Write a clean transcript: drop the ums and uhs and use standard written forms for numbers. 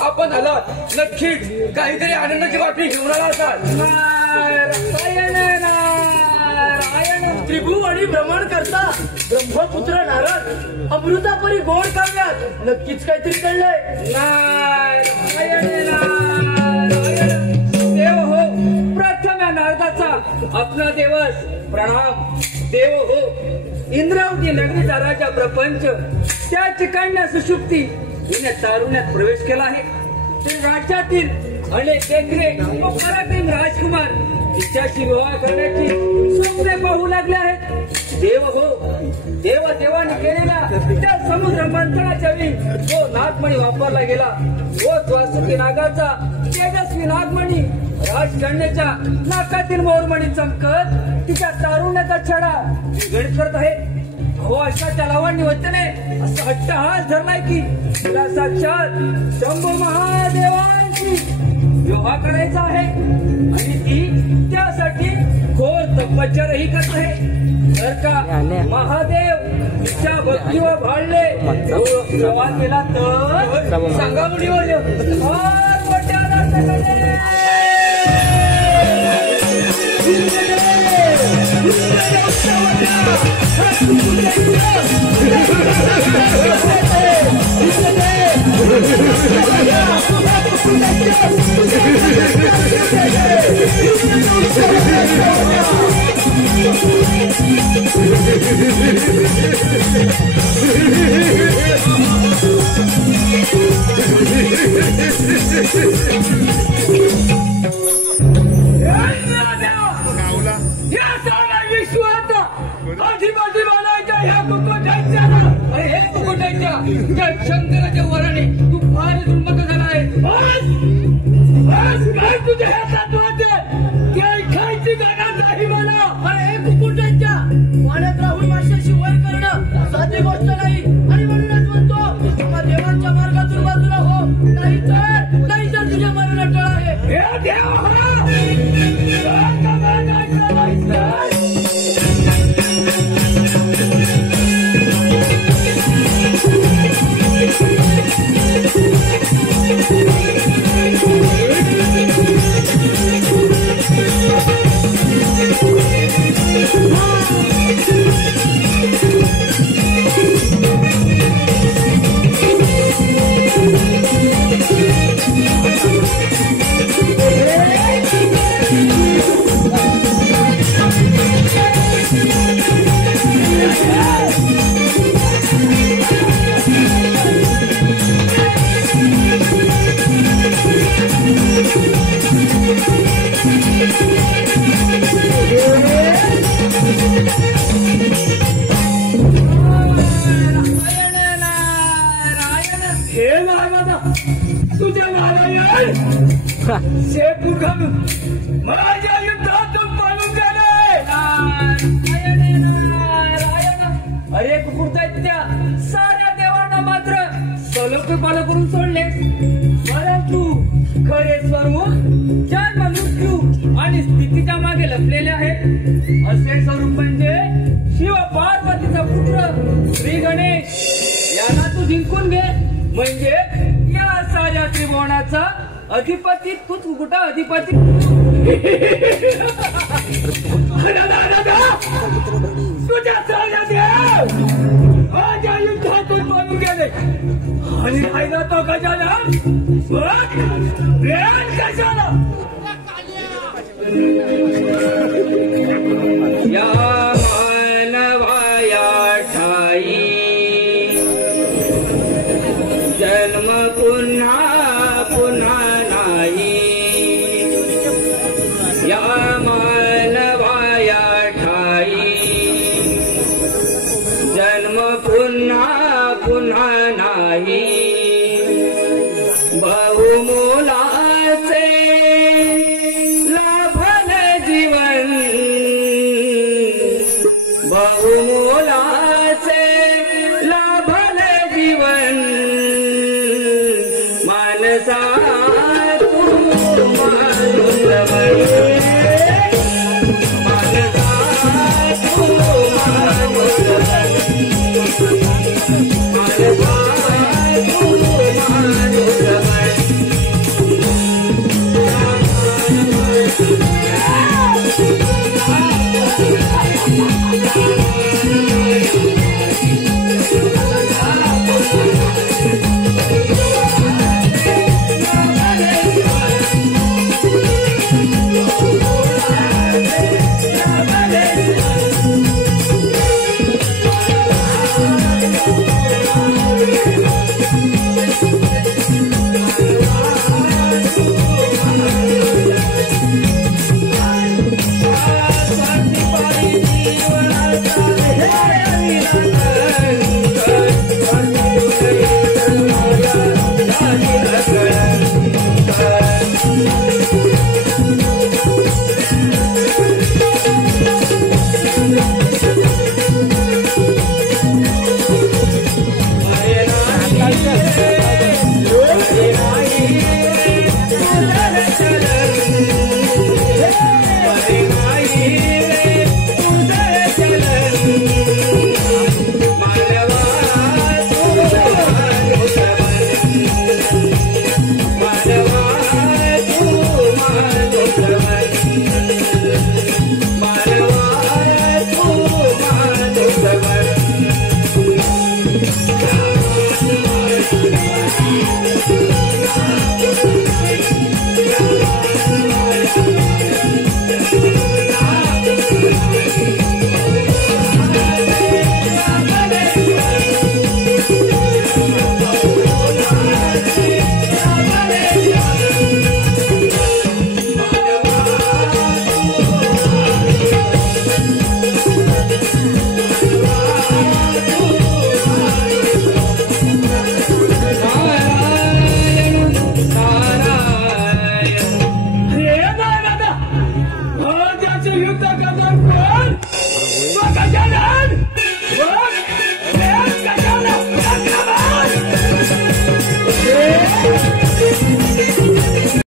आपण आलात नक्कीच काहीतरी आनंदाची बातमी घेऊन आला असाल. त्रिभुवनी भ्रमण करता ब्रह्मपुत्र नारद अमृतापरी गोड काव्यात नक्कीच काहीतरी कळलंय. देव हो, प्रथम या नारदाचा आपला देवस प्रणाम. देव हो, इंद्रावती नगरीचा राजा प्रपंच त्या ठिकाणच्या सुषुप्ती हिने तारुण्यात प्रवेश केला आहे. राज्यातील अनेक देखणे व पराक्रमी राजकुमार तिच्याशी विवाह करण्याची स्वप्ने पाहू लागले आहेत. देव हो, देवाने केलेल्या त्या समुद्र मंथनाच्या वेळी जो नागमणी वापरला गेला व वासुकी नागाचा तेजस्वी नागमणी राजकन्याच्या नाकातील मोरमणी चमकत तिच्या तारुण्याचा छडा विघटित करत आहे. हो, अशा त्या लावण्य वचने असा हट्टहास धरलाय की तिला साक्षात शंभू महादेवांशी विवाह करायचा आहे आणि ती त्यासाठी घोर तपश्चर्याही करत आहे. जर का महादेव तिच्या भक्तीवर भाळले सवाल केला तर सांगा मुलीवर शंकराच्या वराने तू फार दुर्मत झाला आहे. तुझ्या हातात खायची जागा नाही मला. अरे कुकुटांच्या पाण्यात राहून माशाशी वर करणं साधी गोष्ट नाही आणि म्हणूनच म्हणतो तुम्हा देवांच्या मार्गातून बाजूला हो, नाही तर तुझ्या मरण टळ आहे. शेपूट घालून माझ्या युद्धातून पळून गेले. अरे कुकुरदैत्या, साऱ्या देवांना मात्र सलोखपाल करून सोडले, परंतु खरे स्वरूप जन्म मृत्यू आणि स्थितीच्या मागे लपलेले आहे. असे स्वरूप म्हणजे शिव पार्वतीचा पुत्र श्री गणेश. याला तू जिंकून घे, म्हणजे या साऱ्या त्रिभुवनाचा अधिपती तूच. कुठं अधिपती? तुझ्या साऱ्या देव माझ्या युद्धातून पळून गेले आणि राहिला तो कशाला? कशाला? या मानवाया ठाई जन्म पुन्हा पुन्हा नाही. या मानवाया ठाई जन्म पुन्हा पुन्हा नाही. बहुमूल्य